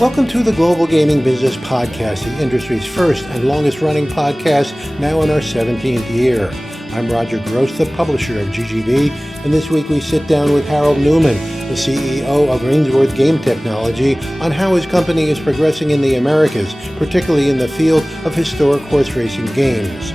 Welcome to the Global Gaming Business Podcast, the industry's first and longest running podcast, now in our 17th year. I'm Roger Gross, the publisher of GGB, and this week we sit down with Harald Neumann, the CEO of Ainsworth Game Technology, on how his company is progressing in the Americas, particularly in the field of historic horse racing games.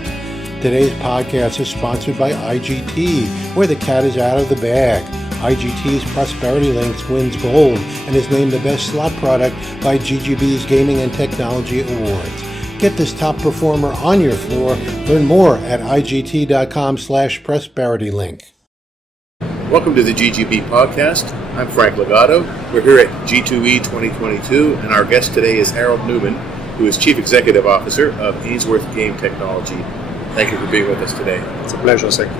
Today's podcast is sponsored by IGT, where the cat is out of the bag. IGT's Prosperity Links wins gold and is named the best slot product by GGB's Gaming and Technology Awards. Get this top performer on your floor. Learn more at IGT.com/prosperitylink. Welcome to the GGB podcast. I'm Frank Legato. We're here at G2E 2022, and our guest today is Harald Neumann, who is Chief Executive Officer of Ainsworth Game Technology. Thank you for being with us today. It's a pleasure. Thank you.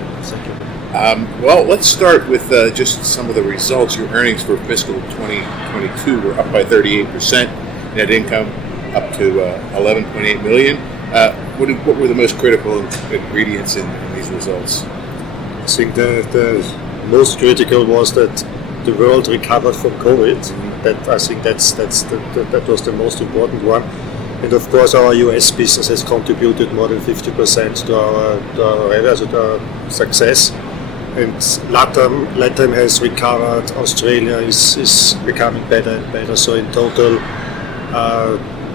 Well, let's start with just some of the results. Your earnings for fiscal 2022 were up by 38%. Net income up to $11.8 million. What were the most critical ingredients in these results? I think the most critical was that the world recovered from COVID. That was the most important one. And of course, our US business has contributed more than 50% to our revenue, to our success. And LATAM has recovered. Australia is becoming better and better. So in total,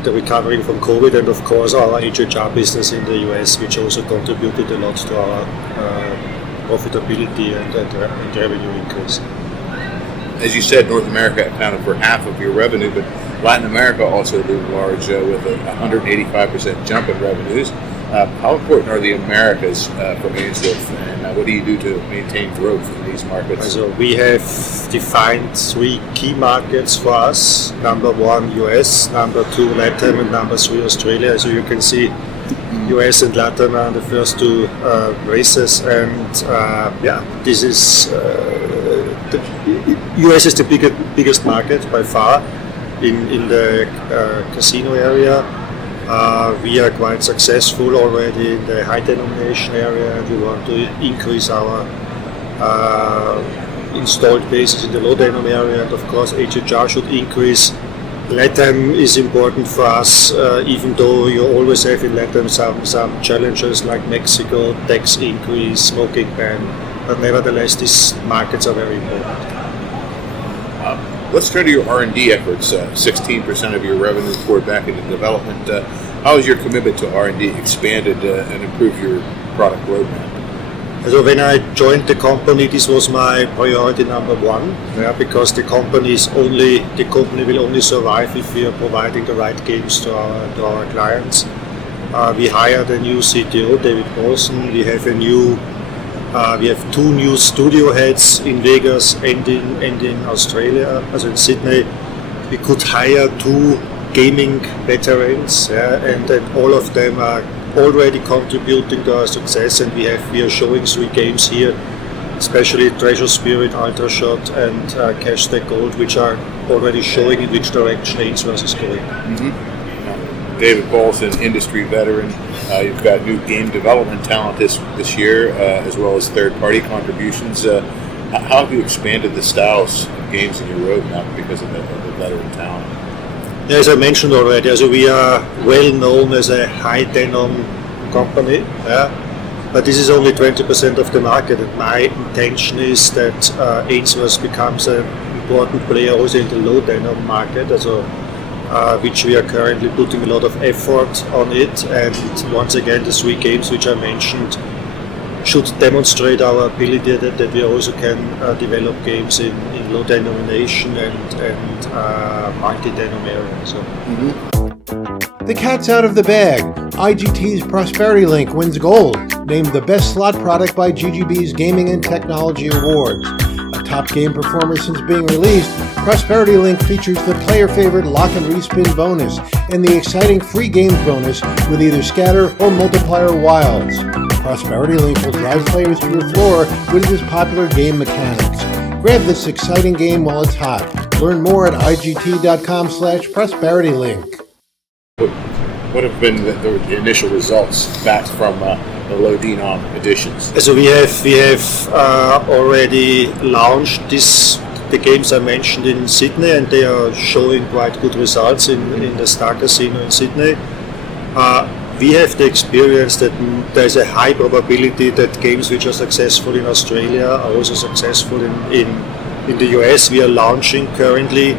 the recovering from COVID, and of course our HHR business in the US, which also contributed a lot to our profitability and revenue increase. As you said, North America accounted for half of your revenue, but Latin America also loomed large with a 185% jump in revenues. How important are the Americas for Ainsworth, and what do you do to maintain growth in these markets? So we have defined three key markets for us. Number one, US, number two, LATAM, and number three, Australia. So you can see US and LATAM are the first two races, and this is the US is the biggest market by far in the casino area. We are quite successful already in the high denomination area, and we want to increase our installed bases in the low denom area, and of course HHR should increase. LATAM is important for us, even though you always have in LATAM some challenges like Mexico, tax increase, smoking ban, but nevertheless these markets are very important. Let's turn to your R&D efforts. 16% of your revenue poured back into development. How has your commitment to R&D expanded and improved your product roadmap? So when I joined the company, this was my priority number one, because the company will only survive if we are providing the right games to our clients. We hired a new CTO, David Paulson. We have two new studio heads in Vegas and in Australia, as in Sydney. We could hire two gaming veterans, and all of them are already contributing to our success. And we are showing three games here, especially Treasure Spirit, Ultra Shot, and Cash Stack Gold, which are already showing in which direction Ainsworth is going. Mm-hmm. David Paulson, industry veteran. You've got new game development talent this year, as well as third-party contributions. How have you expanded the styles of games in your roadmap because of the veteran talent? As I mentioned already, we are well known as a high denom company, but this is only 20% of the market. And my intention is that Ainsworth becomes an important player also in the low denom market. Which we are currently putting a lot of effort on it, and once again the three games which I mentioned should demonstrate our ability that we also can develop games in low denomination and multi-denom areas. The cat's out of the bag. IGT's Prosperity Link wins gold, named the best slot product by GGB's Gaming and Technology Awards. A top game performer since being released, Prosperity Link features the player favorite lock and respin bonus and the exciting free games bonus with either scatter or multiplier wilds. Prosperity Link will drive players to your floor with its popular game mechanics. Grab this exciting game while it's hot. Learn more at IGT.com/prosperitylink. What have been the initial results back from the low denom editions? So we have already launched this the games are mentioned in Sydney, and they are showing quite good results in the Star Casino in Sydney. We have the experience that there's a high probability that games which are successful in Australia are also successful in the US. We are launching currently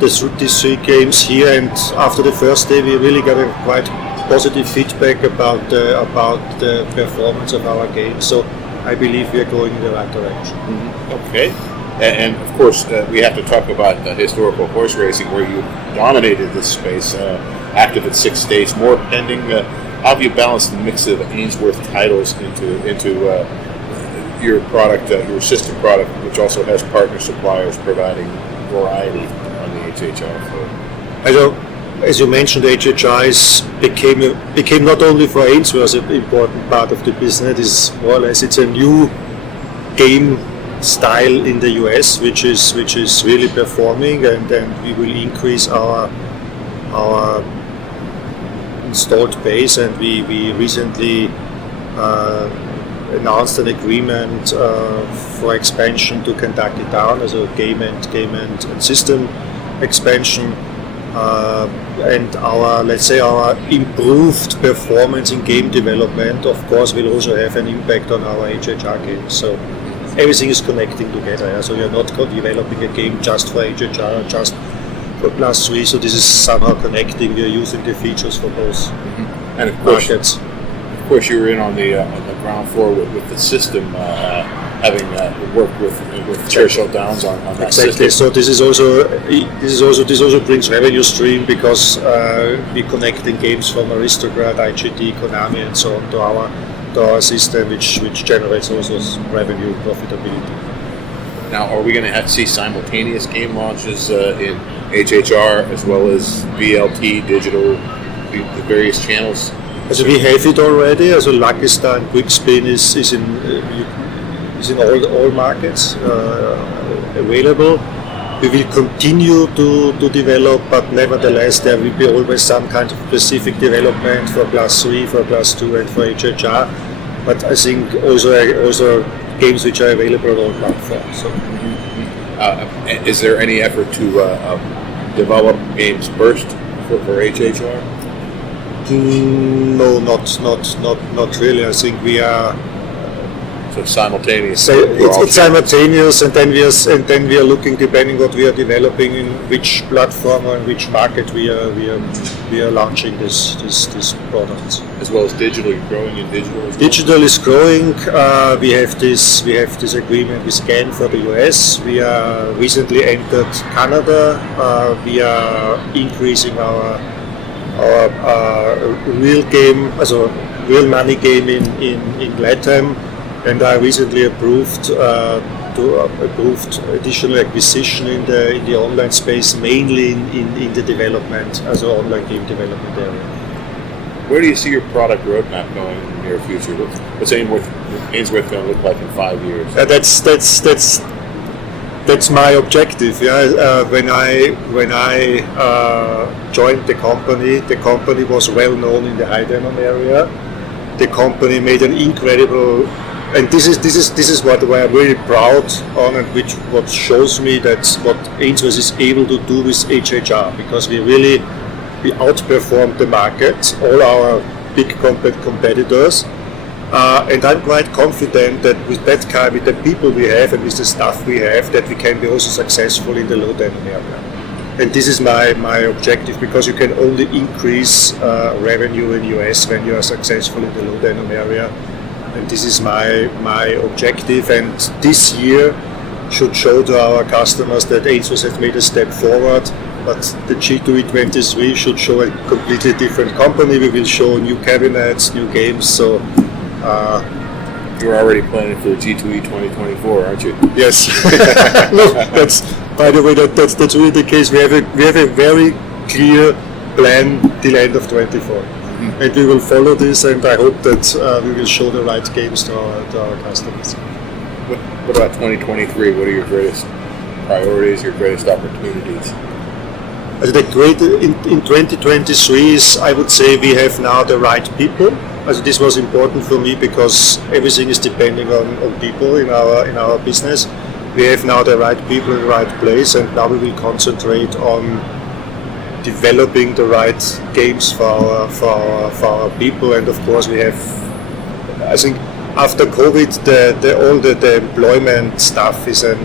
these 3 games here, and after the first day we really got a quite positive feedback about the performance of our games. So I believe we are going in the right direction. Okay. And of course, we have to talk about the historical horse racing where you dominated this space, active in 6 states, more pending. How have you balanced the mix of Ainsworth titles into your product, your system product, which also has partner suppliers providing variety on the HHR floor? As you mentioned, HHR became not only for Ainsworth an important part of the business. It's more or less it's a new game style in the US, which is really performing, and we will increase our installed base. And we recently announced an agreement for expansion to Kentucky Town as a game and system expansion. And our improved performance in game development, of course, will also have an impact on our HHR games. So everything is connecting together. Yeah? So you're not developing a game just for HHR or just for Class 3. So this is somehow connecting. We're using the features for both And of course, markets. Of course, you were in on the ground floor with the system, having worked with Churchill Downs on that Exactly. system. So this also brings revenue stream because we're connecting games from Aristocrat, IGT, Konami, and so on to our system, which generates also revenue profitability. Now, are we going to see simultaneous game launches in HHR as well as VLT, digital, the various channels? So we have it already. Also Lucky Star and Quick Spin is in all markets available. We will continue to develop, but nevertheless there will be always some kind of specific development for Class 3, for Class 2 and for HHR. But I think also games which are available on all platforms. So. Is there any effort to develop games first for HHR? No, not really. I think we are. So it's simultaneous. So it's simultaneous, and then we are looking, depending what we are developing, in which platform or in which market we are launching this product. As well as digital, you're growing in digital. As well? Digital is growing. We have this agreement with GAN for the US. We are recently entered Canada. We are increasing our real game, also real money game in LATAM, and I recently approved additional acquisition in the online space, mainly in the development, also online game development area. Where do you see your product roadmap going in the near future? What's Ainsworth going to look like in 5 years? That's my objective. Yeah, when I joined the company was well known in the high diamond area. The company made an incredible, and this is what I'm really proud on, and what shows me that what Ainsworth is able to do with HHR, because we outperformed the market, all our big competitors. And I'm quite confident that with the people we have and with the staff we have, that we can be also successful in the low diamond area. And this is my objective, because you can only increase revenue in US when you are successful in the low diamond area. And this is my objective. And this year should show to our customers that Ainsworth has made a step forward. But the G2E23 should show a completely different company. We will show new cabinets, new games. So. You're already planning for G2E 2024, aren't you? Yes. No, that's, by the way, that's really the case. We have a very clear plan till end of 24, and we will follow this. And I hope that we will show the right games to our customers. What about 2023? What are your greatest priorities? Your greatest opportunities? In 2023 is, I would say, we have now the right people. This was important for me, because everything is depending on people in our business. we have now the right people in the right place, and now we will concentrate on developing the right games for our people. And of course we have, I think after COVID, all the employment stuff is a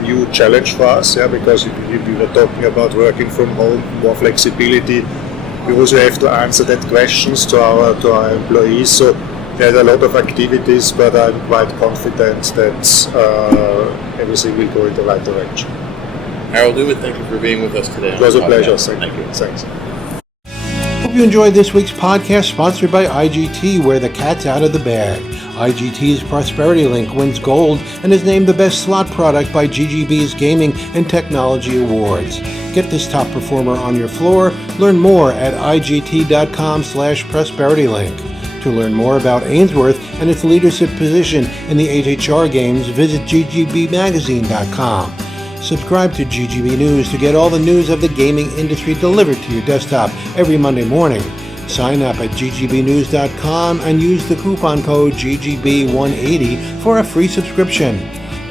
new challenge for us, because we were talking about working from home, more flexibility. We also have to answer that questions to our employees. So there are a lot of activities, but I'm quite confident that everything will go in the right direction. Harald Neumann, thank you for being with us today. It was a pleasure. Thank you. Thanks. Hope you enjoyed this week's podcast, sponsored by IGT, where the cat's out of the bag. IGT's Prosperity Link wins gold and is named the best slot product by GGB's Gaming and Technology Awards. Get this top performer on your floor. Learn more at igt.com/prosperitylink. To learn more about Ainsworth and its leadership position in the HHR games, visit ggbmagazine.com. Subscribe to GGB News to get all the news of the gaming industry delivered to your desktop every Monday morning. Sign up at ggbnews.com and use the coupon code GGB180 for a free subscription.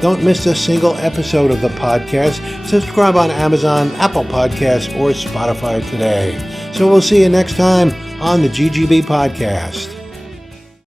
Don't miss a single episode of the podcast. Subscribe on Amazon, Apple Podcasts, or Spotify today. So we'll see you next time on the GGB Podcast.